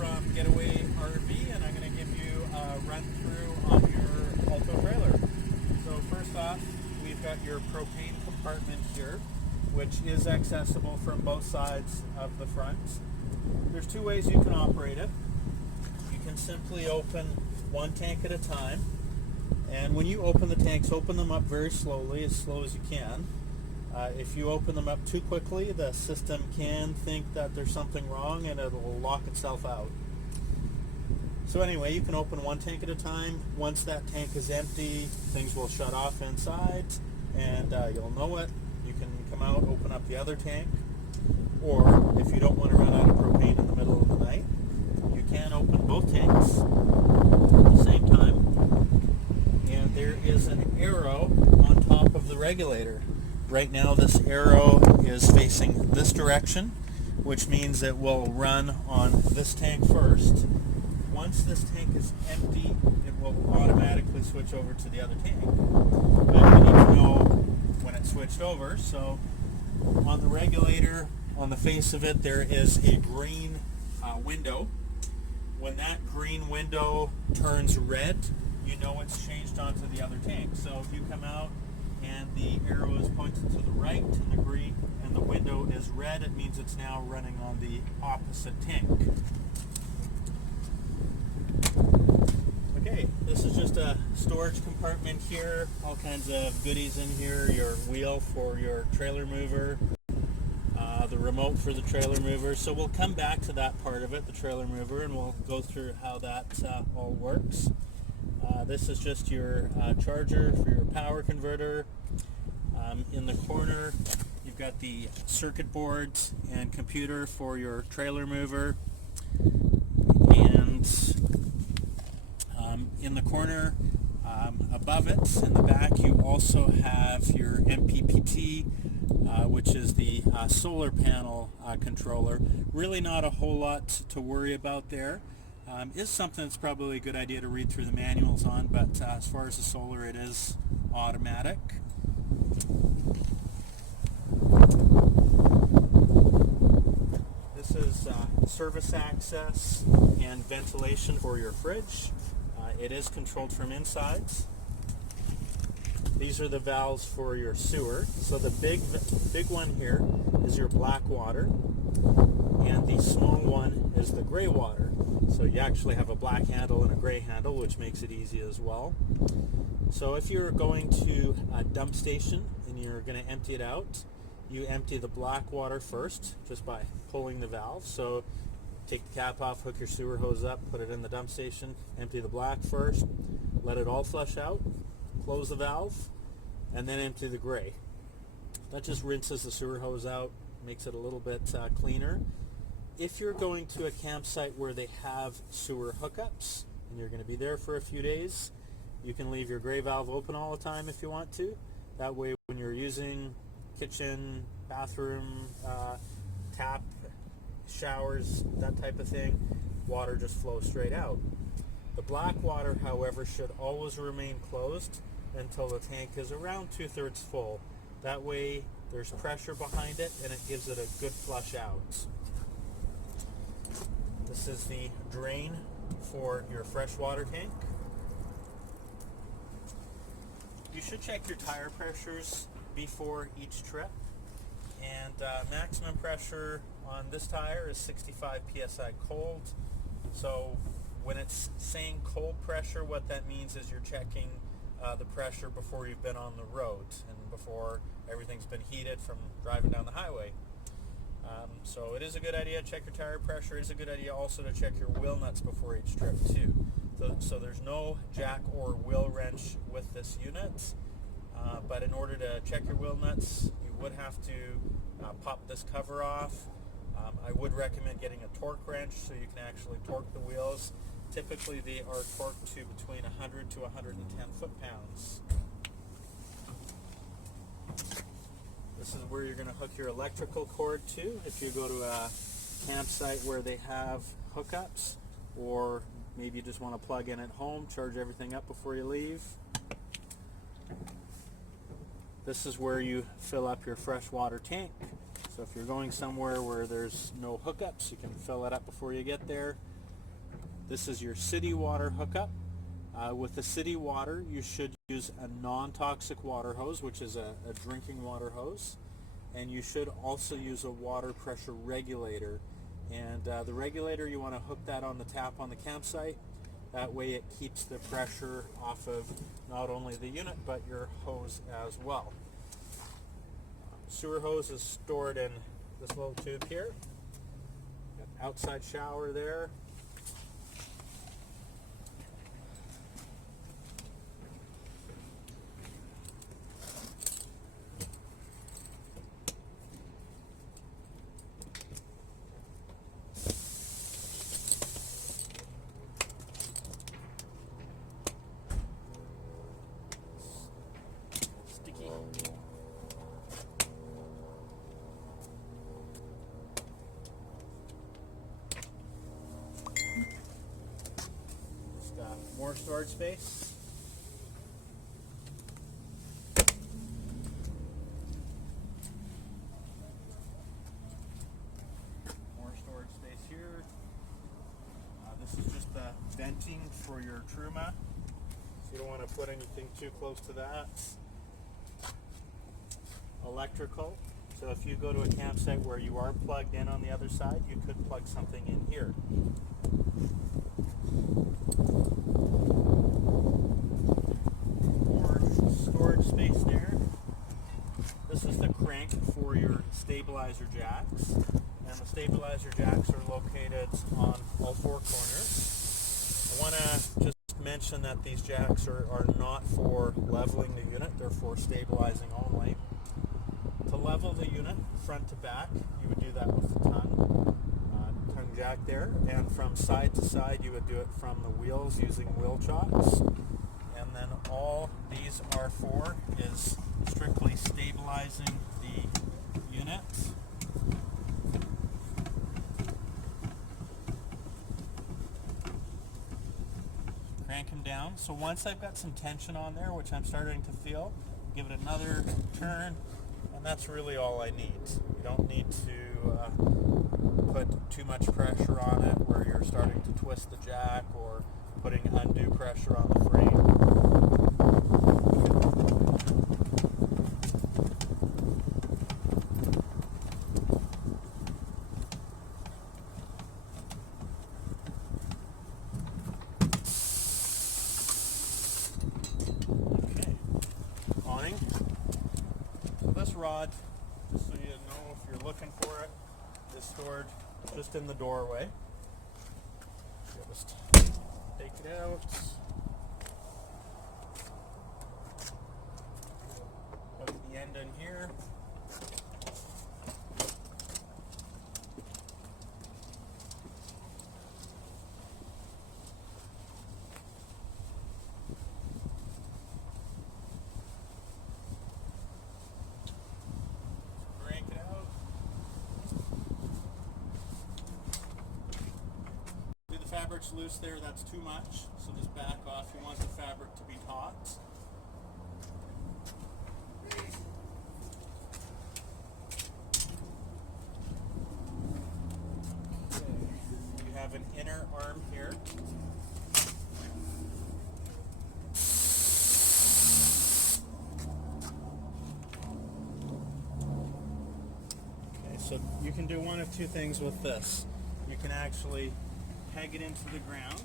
from Getaway RV, and I'm going to give you a run through on your Alto trailer. So first off, we've got your propane compartment here, which is accessible from both sides of the front. There's two ways you can operate it. You can simply open one tank at a time, and when you open the tanks, open them up very slowly, as slow as you can. If you open them up too quickly, the system can think that there's something wrong and it'll lock itself out. So anyway, you can open one tank at a time. Once that tank is empty, things will shut off inside, and you'll know it. You can come out, open up the other tank, or if you don't want to run out of propane in the middle of the night, you can open both tanks at the same time. And there is an arrow on top of the regulator. Right now this arrow is facing this direction, which means it will run on this tank first. Once this tank is empty, it will automatically switch over to the other tank. But you need to know when it switched over. So on the regulator, on the face of it, there is a green window. When that green window turns red, you know it's changed onto the other tank. So if you come out and the arrow is pointed to the right and the green and the window is red, it means it's now running on the opposite tank. Okay, this is just a storage compartment here, all kinds of goodies in here, your wheel for your trailer mover, the remote for the trailer mover. So we'll come back to that part of it, the trailer mover, and we'll go through how that all works. This is just your charger for your power converter. In the corner, you've got the circuit boards and computer for your trailer mover. And in the corner, above it, in the back, you also have your MPPT, which is the solar panel controller. Really not a whole lot to worry about there. Is something that's probably a good idea to read through the manuals on, but as far as the solar, it is automatic. This is service access and ventilation for your fridge. It is controlled from inside. These are the valves for your sewer. So the big one here is your black water, and the small one is the gray water. So you actually have a black handle and a gray handle, which makes it easy as well. So if you're going to a dump station and you're going to empty it out, you empty the black water first just by pulling the valve. So take the cap off, hook your sewer hose up, put it in the dump station, empty the black first, let it all flush out, close the valve, and then empty the gray. That just rinses the sewer hose out, makes it a little bit cleaner. If you're going to a campsite where they have sewer hookups and you're going to be there for a few days, you can leave your gray valve open all the time if you want to. That way when you're using kitchen, bathroom, tap, showers, that type of thing, water just flows straight out. The black water, however, should always remain closed until the tank is around 2/3 full. That way there's pressure behind it and it gives it a good flush out. This is the drain for your freshwater tank. You should check your tire pressures before each trip. And maximum pressure on this tire is 65 psi cold. So when it's saying cold pressure, what that means is you're checking the pressure before you've been on the road and before everything's been heated from driving down the highway. So it is a good idea to check your tire pressure. It is a good idea also to check your wheel nuts before each trip too. So there's no jack or wheel wrench with this unit, but in order to check your wheel nuts, you would have to pop this cover off. I would recommend getting a torque wrench so you can actually torque the wheels. Typically they are torqued to between 100 to 110 foot-pounds. This is where you're going to hook your electrical cord to if you go to a campsite where they have hookups, or maybe you just want to plug in at home, charge everything up before you leave. This is where you fill up your freshwater tank. So if you're going somewhere where there's no hookups, you can fill it up before you get there. This is your city water hookup. With the city water, you should use a non-toxic water hose, which is a drinking water hose. And you should also use a water pressure regulator. And the regulator, you want to hook that on the tap on the campsite. That way it keeps the pressure off of not only the unit, but your hose as well. Sewer hose is stored in this little tube here. Got outside shower there. More storage space. More storage space here. This is just the venting for your Truma. So you don't want to put anything too close to that. Electrical. So if you go to a campsite where you are plugged in on the other side, you could plug something in here. Storage space there. This is the crank for your stabilizer jacks, and the stabilizer jacks are located on all four corners. I want to just mention that these jacks are not for leveling the unit, they're for stabilizing only. To level the unit front to back, you would do that with the tongue jack there, and from side to side you would do it from the wheels using wheel chocks. And then all these are for is strictly stabilizing the unit. Crank them down. So once I've got some tension on there, which I'm starting to feel, give it another turn, and that's really all I need. You don't need to put too much pressure on it where you're starting to twist the jack or putting undue pressure on the frame. Okay, awning. So this rod, just so you know if you're looking for it, is stored just in the doorway. Just take it out. Put the end in here. Crank it out. If the fabric's loose there, that's too much. So just back off. You want the fabric to be taut. You have an inner arm here. Okay, so you can do one of two things with this. You can actually peg it into the ground,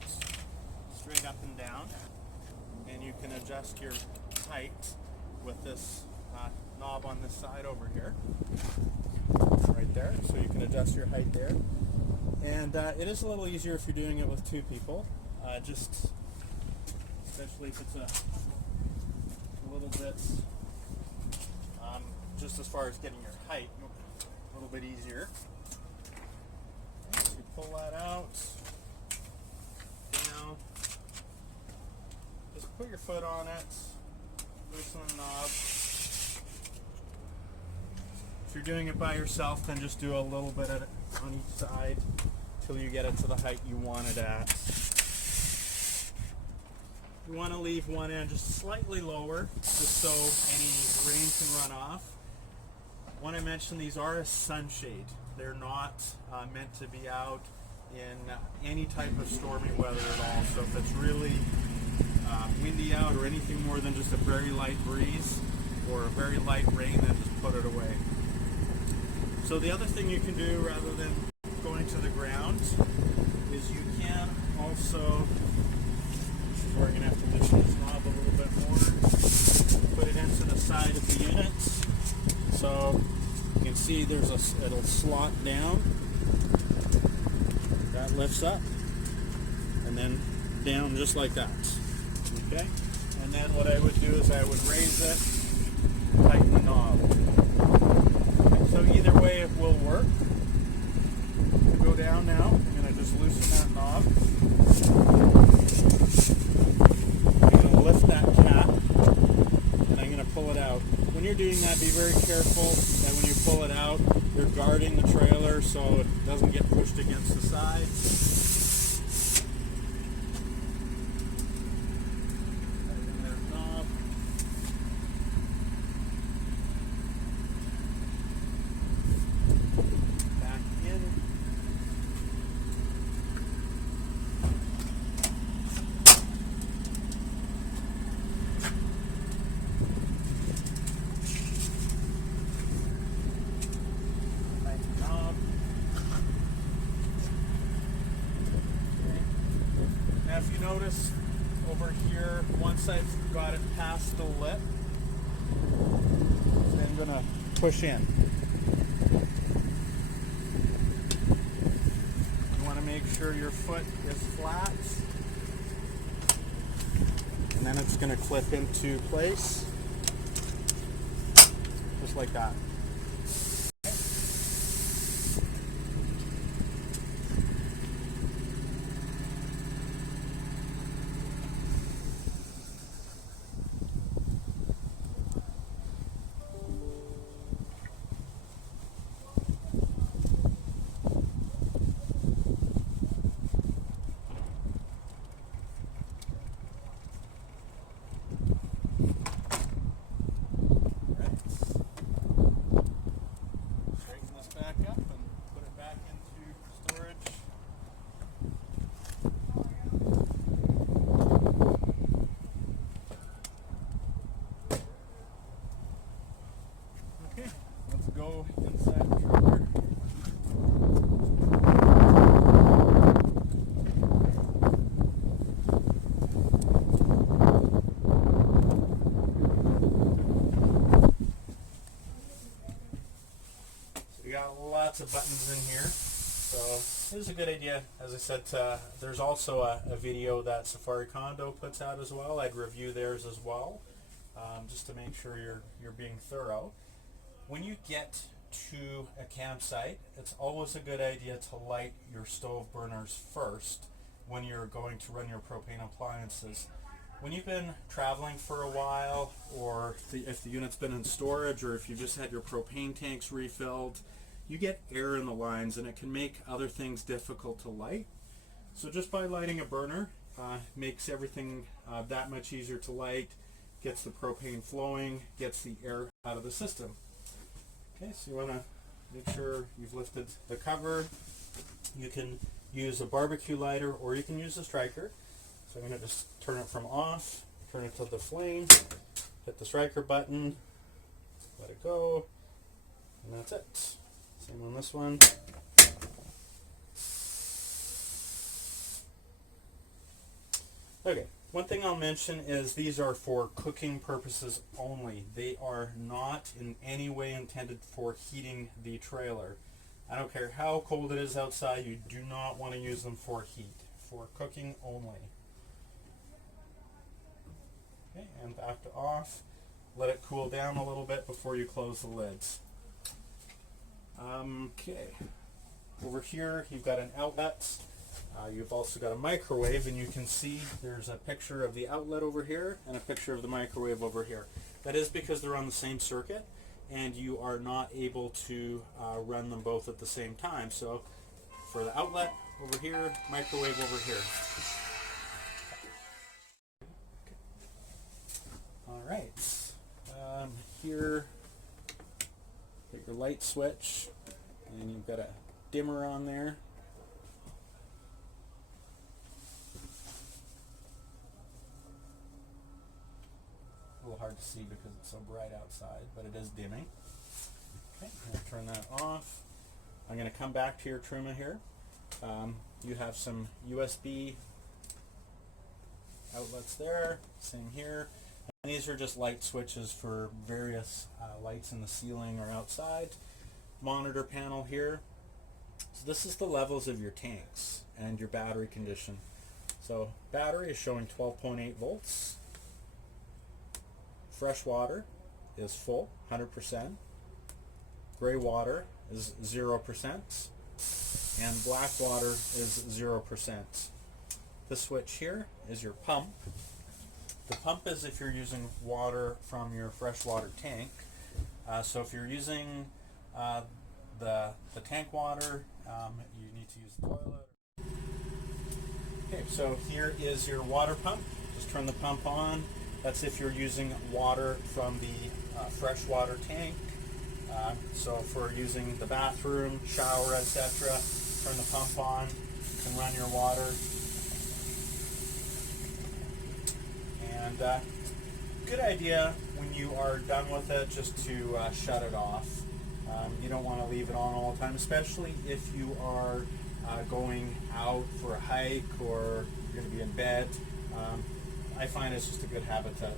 straight up and down, and you can adjust your height with this knob on this side over here, right there, so you can adjust your height there. And it is a little easier if you're doing it with two people, just especially if it's a little bit, just as far as getting your height, a little bit easier. Okay, so you pull that out. Now, just put your foot on it, loosen the knob. If you're doing it by yourself, then just do a little bit of it on each side until you get it to the height you want it at. You want to leave one end just slightly lower, just so any rain can run off. When I mentioned, these are a sunshade. They're not meant to be out in any type of stormy weather at all. So if it's really windy out or anything more than just a very light breeze or a very light rain, then just put it away. So the other thing you can do rather than going to the ground is you can also, we're going to have to loosen this knob a little bit more, put it into the side of the unit. So you can see it'll slot down, that lifts up, and then down just like that. Okay, and then what I would do is I would raise it, tighten the knob. Okay, so either way it will work. Go down now. I'm going to just loosen that knob. I'm going to lift that cap, and I'm going to pull it out. When you're doing that, be very careful that when you pull it out, you're guarding the trailer so it doesn't get pushed against the sides. Now if you notice over here, once I've got it past the lip, I'm going to push in. You want to make sure your foot is flat, and then it's going to clip into place, just like that. Go inside the trailer. So you got lots of buttons in here. So this is a good idea. As I said, there's also a video that Safari Condo puts out as well. I'd review theirs as well, just to make sure you're being thorough. When you get to a campsite, it's always a good idea to light your stove burners first when you're going to run your propane appliances. When you've been traveling for a while, or if the unit's been in storage, or if you just had your propane tanks refilled, you get air in the lines and it can make other things difficult to light. So just by lighting a burner makes everything that much easier to light, gets the propane flowing, gets the air out of the system. Okay, so you want to make sure you've lifted the cover. You can use a barbecue lighter or you can use a striker. So I'm going to just turn it from off, turn it to the flame, hit the striker button, let it go, and that's it. Same on this one. Okay. One thing I'll mention is these are for cooking purposes only. They are not in any way intended for heating the trailer. I don't care how cold it is outside, you do not want to use them for heat. For cooking only. Okay, and back to off. Let it cool down a little bit before you close the lids. Okay, over here you've got an outlet. You've also got a microwave, and you can see there's a picture of the outlet over here and a picture of the microwave over here. That is because they're on the same circuit and you are not able to run them both at the same time. So for the outlet over here, microwave over here. Alright, here get your light switch, and you've got a dimmer on there. hard to see because it's so bright outside, but it is dimming. Okay, I'm going to turn that off. I'm going to come back to your Truma here. You have some USB outlets there, same here. And these are just light switches for various lights in the ceiling or outside. Monitor panel here. So this is the levels of your tanks and your battery condition. So battery is showing 12.8 volts. Fresh water is full, 100%. Gray water is 0%. And black water is 0%. The switch here is your pump. The pump is if you're using water from your freshwater tank. So if you're using the tank water, you need to use the toilet. Okay, so here is your water pump. Just turn the pump on. That's if you're using water from the freshwater tank. So for using the bathroom, shower, etc., turn the pump on. You can run your water. And good idea when you are done with it just to shut it off. You don't want to leave it on all the time, especially if you are going out for a hike or you're going to be in bed. I find it's just a good habit to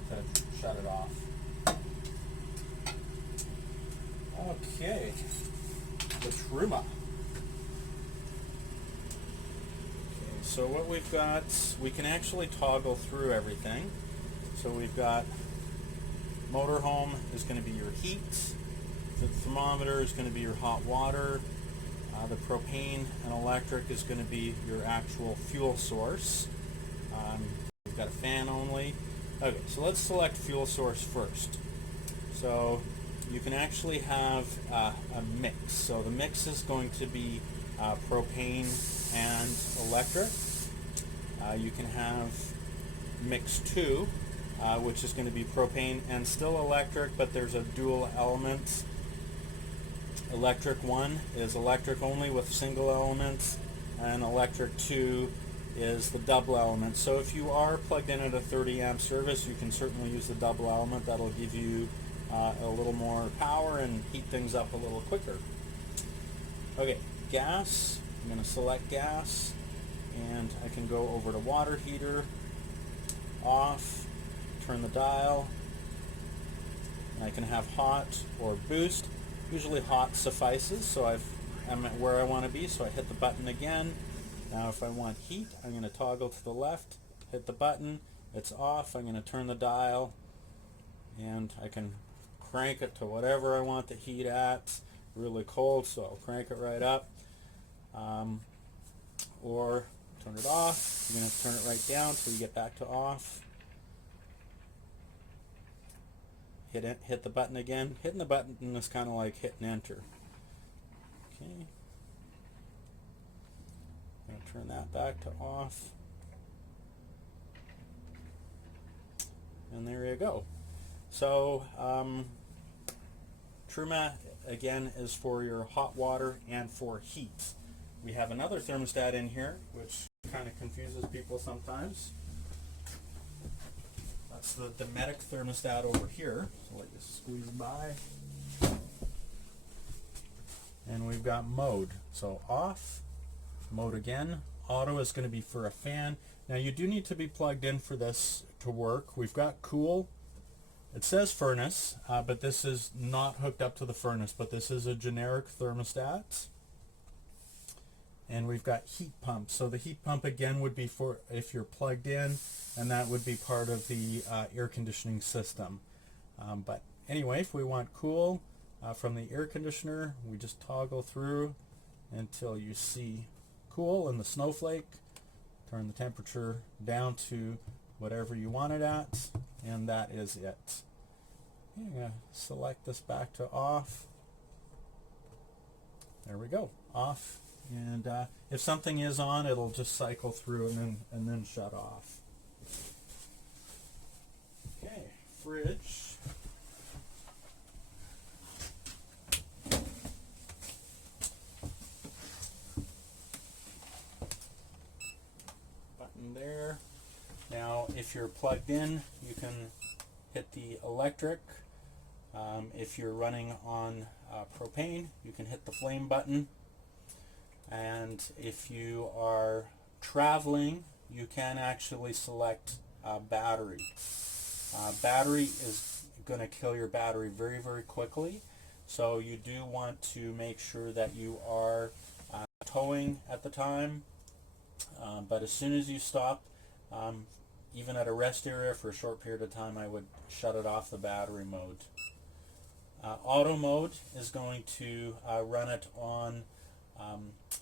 shut it off. Okay, the Truma. Okay, so what we've got, we can actually toggle through everything. So we've got motorhome is going to be your heat. The thermometer is going to be your hot water. The propane and electric is going to be your actual fuel source. We've got a fan only. Okay, so let's select fuel source first. So you can actually have a mix. So the mix is going to be propane and electric. You can have mix 2, which is going to be propane and still electric, but there's a dual element. Electric 1 is electric only with single elements, and electric 2 is the double element. So if you are plugged in at a 30 amp service, you can certainly use the double element. That'll give you a little more power and heat things up a little quicker. Okay, gas. I'm going to select gas, and I can go over to water heater, off, turn the dial, and I can have hot or boost. Usually hot suffices, so I'm at where I want to be, so I hit the button again. Now if I want heat, I'm going to toggle to the left, hit the button, it's off. I'm going to turn the dial, and I can crank it to whatever I want the heat at. Really cold, so I'll crank it right up. Or turn it off. You're going to have to turn it right down until you get back to off. Hit the button again. Hitting the button is kind of like hitting enter. Okay. I'm going to turn that back to off. And there you go. So Truma again is for your hot water and for heat. We have another thermostat in here which kind of confuses people sometimes. That's the Dometic thermostat over here. So let you squeeze by. And we've got mode. So off, mode again. Auto is going to be for a fan. Now you do need to be plugged in for this to work. We've got cool. It says furnace, but this is not hooked up to the furnace, but this is a generic thermostat. And we've got heat pump. So the heat pump again would be for if you're plugged in, and that would be part of the air conditioning system. But anyway, if we want cool from the air conditioner, we just toggle through until you see cool in the snowflake. Turn the temperature down to whatever you want it at, and that is it. Okay, I'm going to select this back to off. There we go, off. And if something is on, it'll just cycle through and then shut off. Okay, fridge. Button there. Now, if you're plugged in, you can hit the electric. If you're running on propane, you can hit the flame button. And if you are traveling, you can actually select battery. Battery is going to kill your battery very, very quickly. So you do want to make sure that you are towing at the time. But as soon as you stop, even at a rest area for a short period of time, I would shut it off the battery mode. Auto mode is going to run it on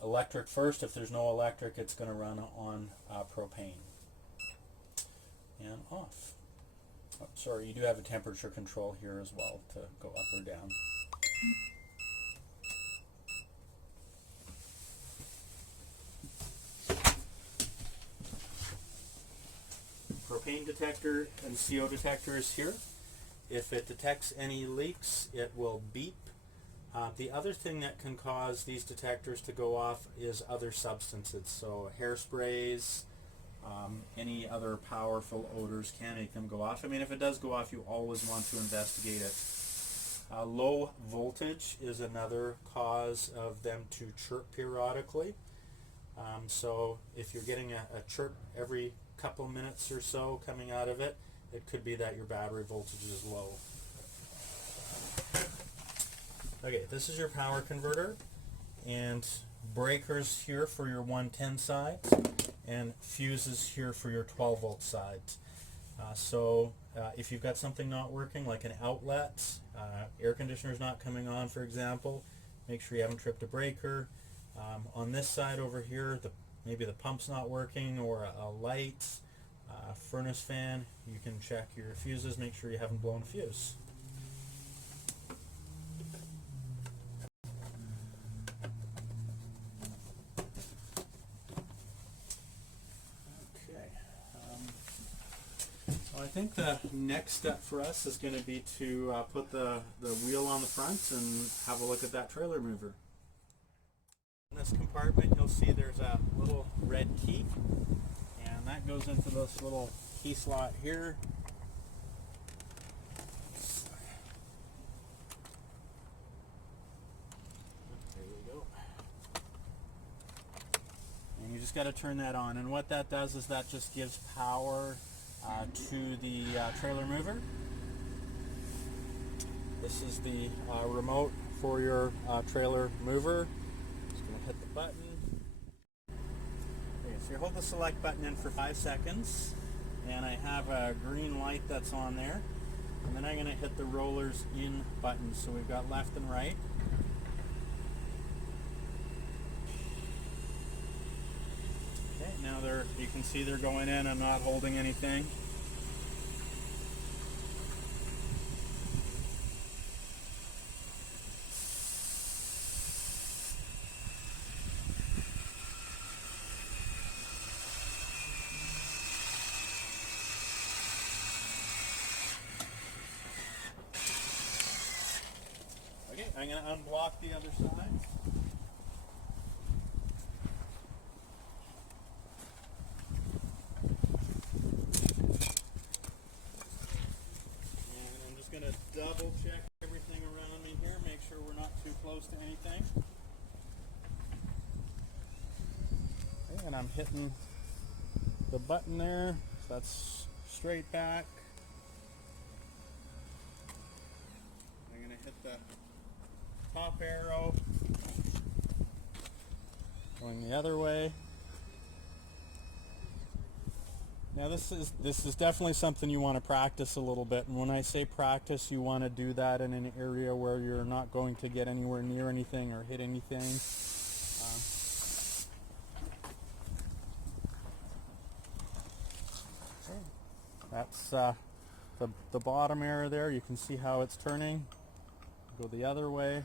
electric first. If there's no electric, it's going to run on propane. And off. Oh, sorry, you do have a temperature control here as well to go up or down. Propane detector and CO detector is here. If it detects any leaks, it will beep. The other thing that can cause these detectors to go off is other substances. So hairsprays, any other powerful odors can make them go off. I mean, if it does go off, you always want to investigate it. Low voltage is another cause of them to chirp periodically. So if you're getting a chirp every couple minutes or so coming out of it, it could be that your battery voltage is low. Okay, this is your power converter, and breakers here for your 110 sides, and fuses here for your 12 volt sides. If you've got something not working, like an outlet, air conditioner's not coming on, for example, make sure you haven't tripped a breaker. On this side over here, maybe the pump's not working, or a light, furnace fan, you can check your fuses, make sure you haven't blown a fuse. Okay. Well, I think the next step for us is going to be to put the wheel on the front and have a look at that trailer mover. In this compartment, you'll see there's a little red key, and that goes into this little key slot here. There we go. And you just got to turn that on, and what that does is that just gives power to the trailer mover. This is the remote for your trailer mover. Just going to hit the button. Okay, so you hold the select button in for 5 seconds, and I have a green light that's on there. And then I'm going to hit the rollers in button. So we've got left and right. Okay, now you can see they're going in. I'm not holding anything. Okay, I'm going to unblock the other side. And I'm just going to double check everything around me here, make sure we're not too close to anything. Okay, and I'm hitting the button there, so that's straight back. I'm going to hit the top arrow, going the other way. Now this is definitely something you want to practice a little bit, and when I say practice, you want to do that in an area where you're not going to get anywhere near anything or hit anything. That's the bottom arrow there. You can see how it's turning. Go the other way.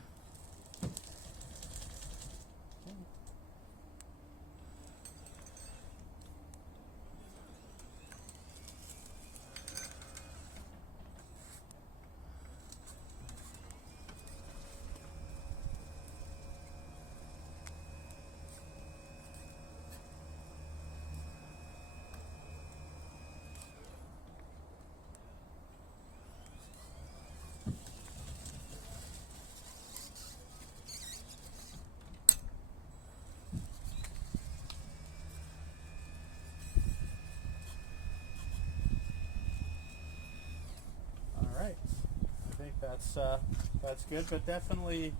That's good, but definitely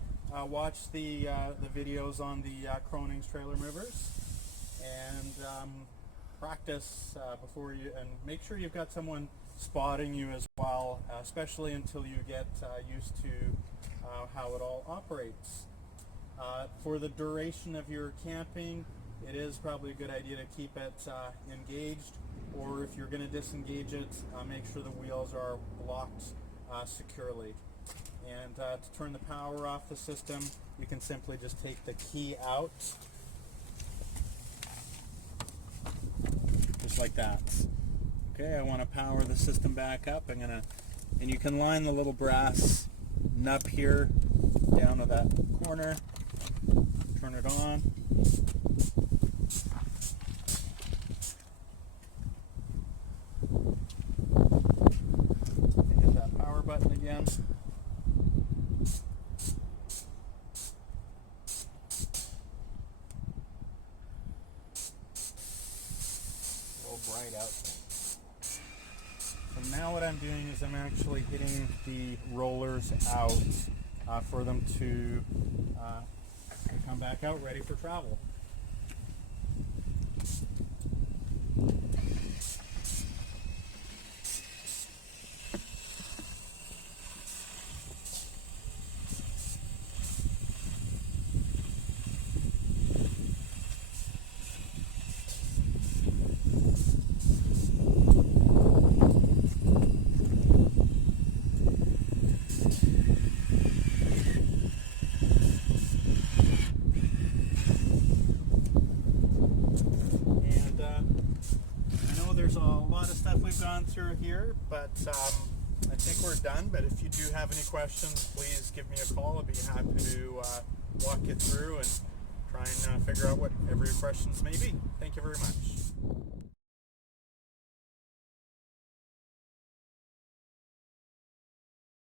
watch the videos on the Kroning's trailer movers and practice before you, and make sure you've got someone spotting you as well, especially until you get used to how it all operates. For the duration of your camping, it is probably a good idea to keep it engaged, or if you're going to disengage it, make sure the wheels are blocked securely. And to turn the power off the system, you can simply just take the key out, just like that. Okay, I want to power the system back up. And you can line the little brass nub here down to that corner, turn it on. Hit that power button again. A little bright out. So now what I'm doing is I'm actually hitting the rollers out for them to come back out ready for travel. There's a lot of stuff we've gone through here, but I think we're done. But if you do have any questions, please give me a call. I'll be happy to walk you through and try and figure out whatever your questions may be. Thank you very much.